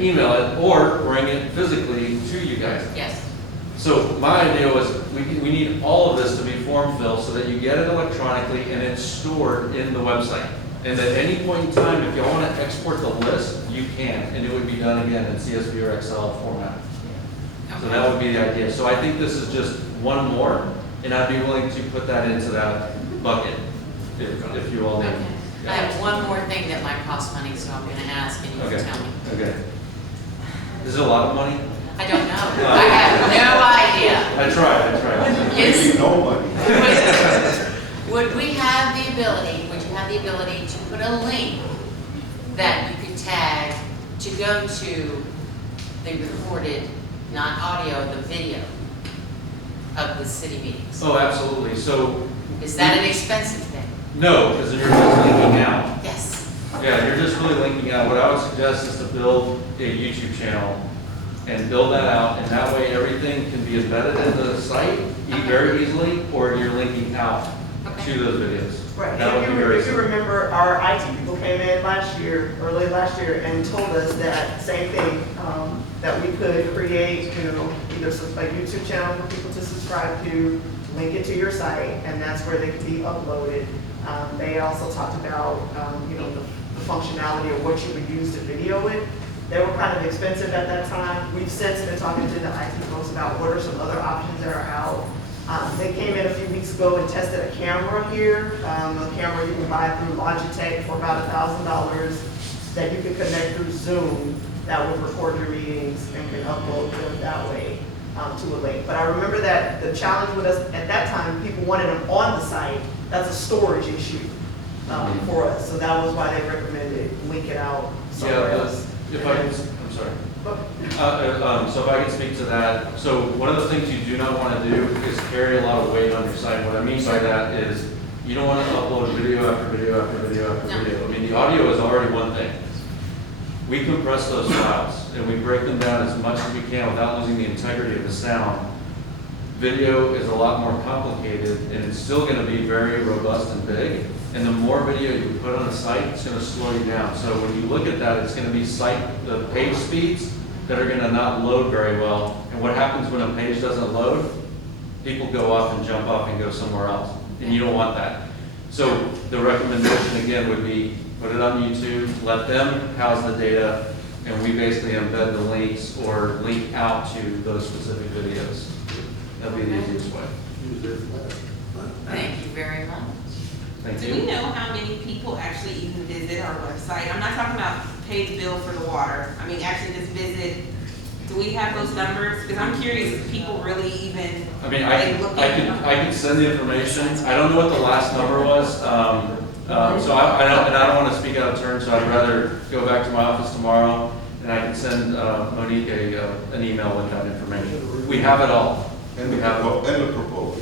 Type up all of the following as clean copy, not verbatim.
and email it, or bring it physically to you guys. Yes. So my idea was, we need all of this to be form filled so that you get it electronically and it's stored in the website. And at any point in time, if you want to export the list, you can, and it would be done again in CSV or Excel format. So that would be the idea. So I think this is just one more, and I'd be willing to put that into that bucket if you all need. Okay. Yeah. I have one more thing that might cost money, so I'm gonna ask and you can tell me. Okay. Is it a lot of money? I don't know. I have no idea. I tried. Is- No money. Would we have the ability, would you have the ability to put a link that you could tag to go to the recorded, not audio, the video of the city meetings? Oh, absolutely. So, Is that an expensive thing? no, because you're just linking out. Yes. Yeah, you're just really linking out. What I would suggest is to build a YouTube channel and build that out, and that way everything can be embedded into the site very easily, or you're linking out to those videos. Right, That would be very if you simple. remember, our IT people came in early last year, and told us that same thing, that we could create, either a YouTube channel for people to subscribe to, link it to your site, and that's where they can be uploaded. They also talked about, the functionality of what you would use to video it. They were kind of expensive at that time. We've since been talking to the IT folks about what are some other options that are out. They came in a few weeks ago and tested a camera here, a camera you can buy through Logitech for about $1,000 that you can connect through Zoom that would record your meetings and can upload them that way to a link. But I remember that the challenge with us at that time, people wanted them on the site. That's a storage issue for us. So that was why they recommended link it out somewhere else. If I can, I'm sorry. So if I can speak to that, so one of the things you do not want to do is carry a lot of weight on your site. What I mean by that is you don't want to upload video after video after video after video. I mean, the audio is already one thing. We compress those files and we break them down as much as we can without losing the integrity of the sound. Video is a lot more complicated and it's still going to be very robust and big. And the more video you put on a site, it's going to slow you down. So when you look at that, it's going to be the page speeds that are going to not load very well. And what happens when a page doesn't load? People go off and jump off and go somewhere else. And you don't want that. So the recommendation again would be put it on YouTube, let them house the data, and we basically embed the links or link out to those specific videos. That'd be the easiest way. Thank you very much. Thank Do you. we know how many people actually even visit our website? I'm not talking about pay the bill for the water. I mean, actually just visit. Do we have those numbers? Because I'm curious if people really even. I mean, I can send the information. I don't know what the last number was. So I don't want to speak out of turn, so I'd rather go back to my office tomorrow and I can send Monique an email with that information. We have it all. And the proposal.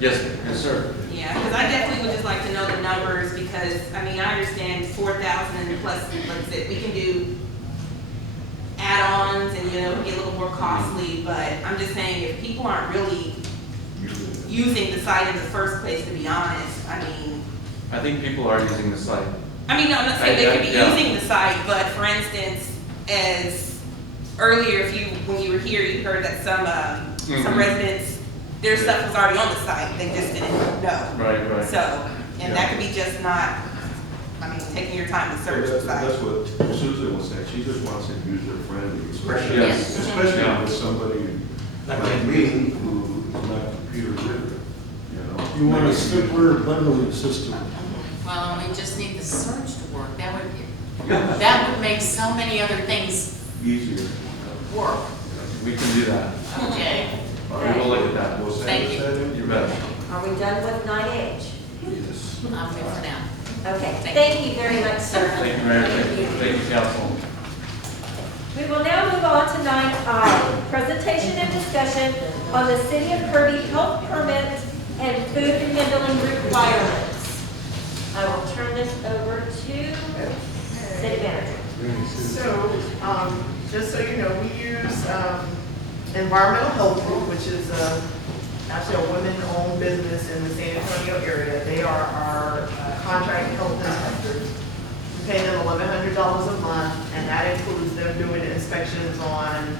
Yes, sir. Yeah, because I definitely would just like to know the numbers because, I mean, I understand 4,000 plus, like I said, we can do add-ons and, get a little more costly, but I'm just saying if people aren't really using the site in the first place, to be honest, I mean. I think people are using the site. I mean, no, I'm not saying they could be using the site, but for instance, as earlier, when you were here, you heard that some residents, their stuff was already on the site, they just didn't know. Right. So, and that could be just not, I mean, taking your time to search the site. That's what Susan was saying. She just wants it user friendly, especially Yes. with somebody like me who's not computer literate. You want a simpler bundling system. Well, we just need the search to work. That would make so many other things Easier. work. We can do that. Okay. We will look at that. We'll send Thank you. that in. You bet. Are we done with 9H? Yes. I'm good for now. Okay, thank you very much, sir. Thank you, Mayor. Thank you, Council. We will now move on to 9I, presentation and discussion on the City of Kirby health permits and food handling requirements. I will turn this over to City Manager. So, just so you know, we use Environmental Health Group, which is actually a women-owned business in the San Antonio area. They are our contract health inspectors. pay them $1,100 a month, and that includes them doing inspections on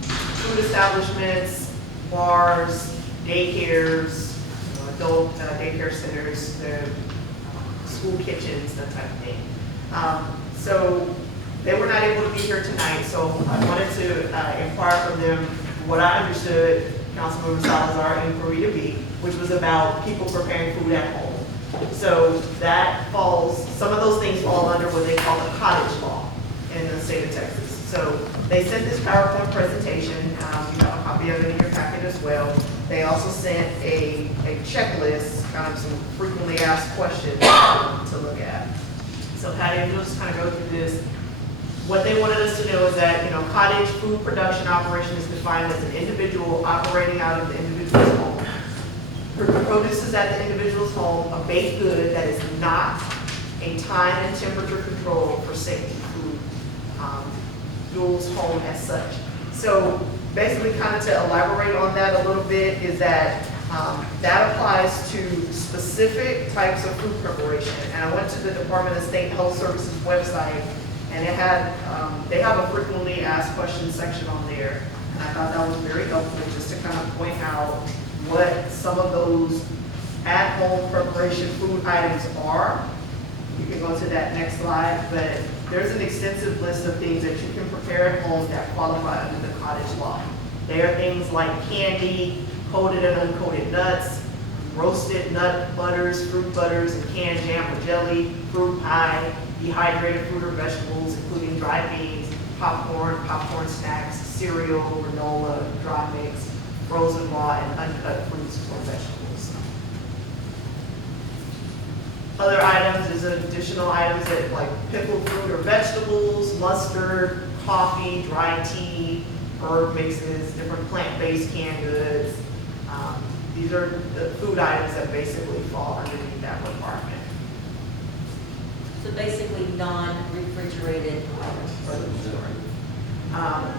food establishments, bars, daycares, adult daycare centers, the school kitchens, that type of thing. So they were not able to be here tonight, so I wanted to inquire from them what I understood Councilmember Salazar inquiry to be, which was about people preparing food at home. So that falls, some of those things fall under what they call the cottage law in the state of Texas. So they sent this PowerPoint presentation, you have a copy of it in your packet as well. They also sent a checklist, kind of some frequently asked questions to look at. So Patty, we'll just kind of go through this. What they wanted us to know is that, cottage food production operation is defined as an individual operating out of the individual's home. Produces at the individual's home a baked good that is not a time and temperature control for safety food, fuels home as such. So basically, kind of to elaborate on that a little bit, is that that applies to specific types of food preparation. And I went to the Department of State Health Services website, and it had, they have a frequently asked questions section on there. And I thought that was very helpful just to kind of point out what some of those at-home preparation food items are. You can go to that next slide, but there's an extensive list of things that you can prepare at home that qualify under the cottage law. There are things like candy, coated and uncoated nuts, roasted nut butters, fruit butters, and canned jam or jelly, fruit pie, dehydrated fruit or vegetables, including dried beans, popcorn snacks, cereal, granola, dry mix, frozen raw, and uncut fruits or vegetables. Other items is additional items that like pickled fruit or vegetables, mustard, coffee, dry tea, herb mixes, different plant-based canned goods. These are the food items that basically fall underneath that requirement. So basically non-refrigerated items.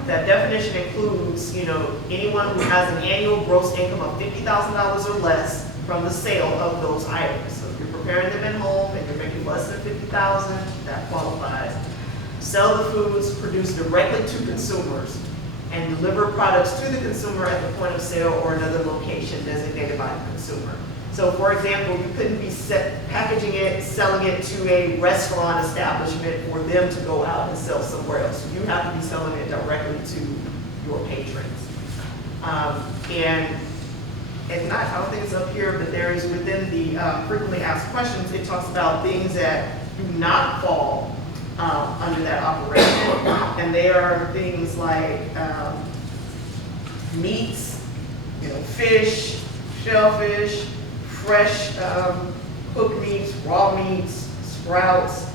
That definition includes, anyone who has an annual gross income of $50,000 or less from the sale of those items. So if you're preparing them at home and you're making less than $50,000, that qualifies. Sell the foods produced directly to consumers and deliver products to the consumer at the point of sale or another location designated by the consumer. So for example, you couldn't be packaging it, selling it to a restaurant establishment for them to go out and sell somewhere else. You have to be selling it directly to your patrons. And not, I don't think it's up here, but there is within the frequently asked questions, it talks about things that do not fall under that operation. And they are things like meats, fish, shellfish, fresh cooked meats, raw meats, sprouts,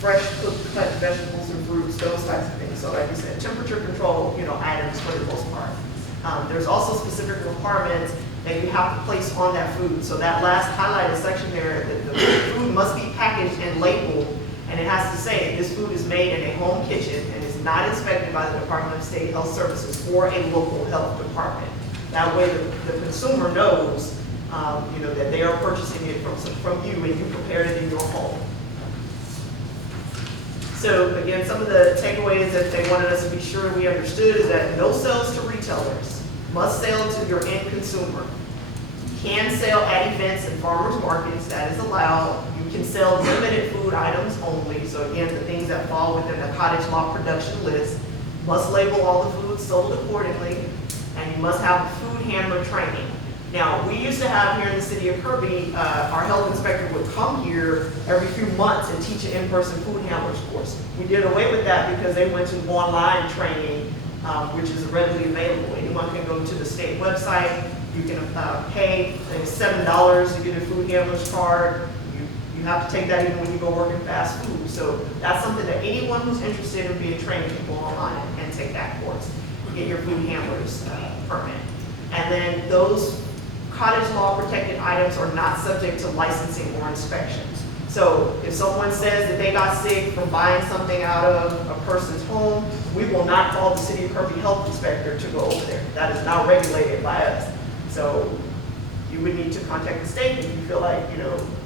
fresh cooked cut vegetables and fruits, those types of things. So like you said, temperature control, items for the most part. There's also specific requirements that you have to place on that food. So that last highlighted section there, the food must be packaged and labeled, and it has to say this food is made in a home kitchen and is not inspected by the Department of State Health Services or a local health department. That way the consumer knows that they are purchasing it from you and you prepared it in your home. So again, some of the takeaways that they wanted us to be sure we understood is that no sales to retailers, must sell to your end consumer. Can sell at events and farmers markets, that is allowed. You can sell limited food items only. So again, the things that fall within the cottage law production list. Must label all the foods sold accordingly, and you must have food handler training. Now, we used to have here in the city of Kirby, our health inspector would come here every few months and teach an in-person food handlers course. We did away with that because they went to online training, which is readily available. Anyone can go to the state website. You can pay $7 to get a food handler's card. You have to take that even when you go work in fast food. So that's something that anyone who's interested in being trained can go online and take that course. Get your food handler's permit. And then those cottage law protected items are not subject to licensing or inspections. So if someone says that they got sick from buying something out of a person's home, we will not call the City of Kirby health inspector to go over there. That is not regulated by us. So you would need to contact the state if you feel like,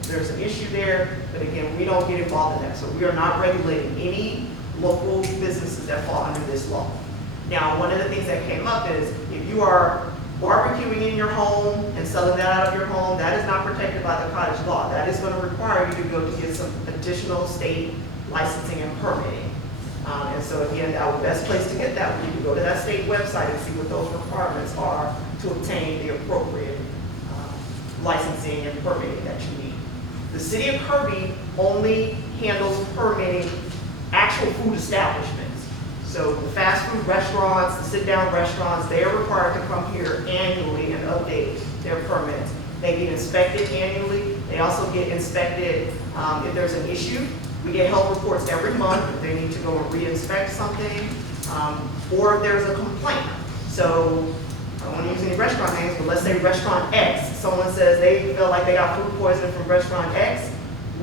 there's an issue there, but again, we don't get involved in that. So we are not regulating any local businesses that fall under this law. Now, one of the things that came up is if you are barbecuing in your home and selling that out of your home, that is not protected by the cottage law. That is going to require you to go to get some additional state licensing and permitting. And so again, the best place to get that would be to go to that state website and see what those requirements are to obtain the appropriate licensing and permitting that you need. The city of Kirby only handles permitting actual food establishments. So the fast food restaurants, the sit-down restaurants, they are required to come here annually and update their permits. They get inspected annually. They also get inspected if there's an issue. We get health reports every month if they need to go and re-inspect something, or if there's a complaint. So I don't want to use any restaurant names, but let's say restaurant X. Someone says they feel like they got food poisoning from restaurant X.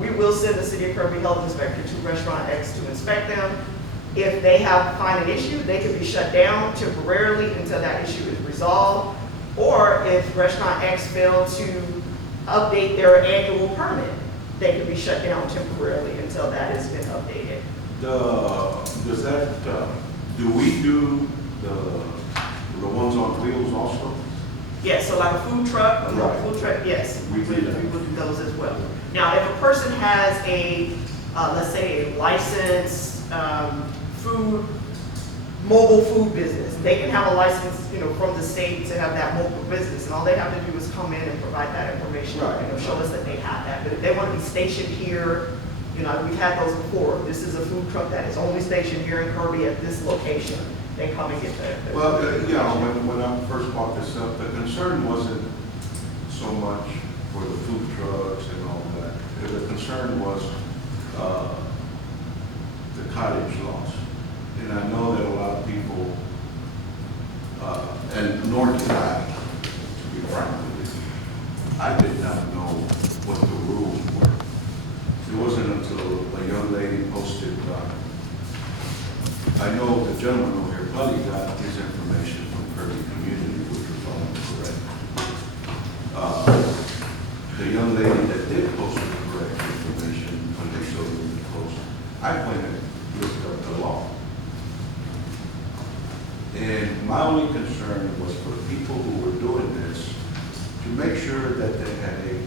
We will send the city of Kirby health inspector to restaurant X to inspect them. If they find an issue, they can be shut down temporarily until that issue is resolved. Or if restaurant X failed to update their annual permit, they can be shut down temporarily until that has been updated. Does that, do we do the ones on wheels also? Yes, so like a food truck, Right. food truck, yes, We we do that. will do those as well. Now, if a person has a, let's say a licensed, mobile food business, they can have a license, from the state to have that mobile business, and all they have to do is come in and provide that information, Right. show us that they have that. But if they want to be stationed here, we've had those before. This is a food truck that is only stationed here in Kirby at this location. They come and get their. Well, when I first brought this up, the concern wasn't so much for the food trucks and all that. The concern was the cottage laws. And I know that a lot of people, and nor did I, to be frank with you, I did not know what the rules were. It wasn't until a young lady posted, I know the gentleman over here, Buddy, got his information from Kirby Community, which was all correct. The young lady that did post the correct information when they showed me the post, I went and looked up the law. And my only concern was for people who were doing this to make sure that they had a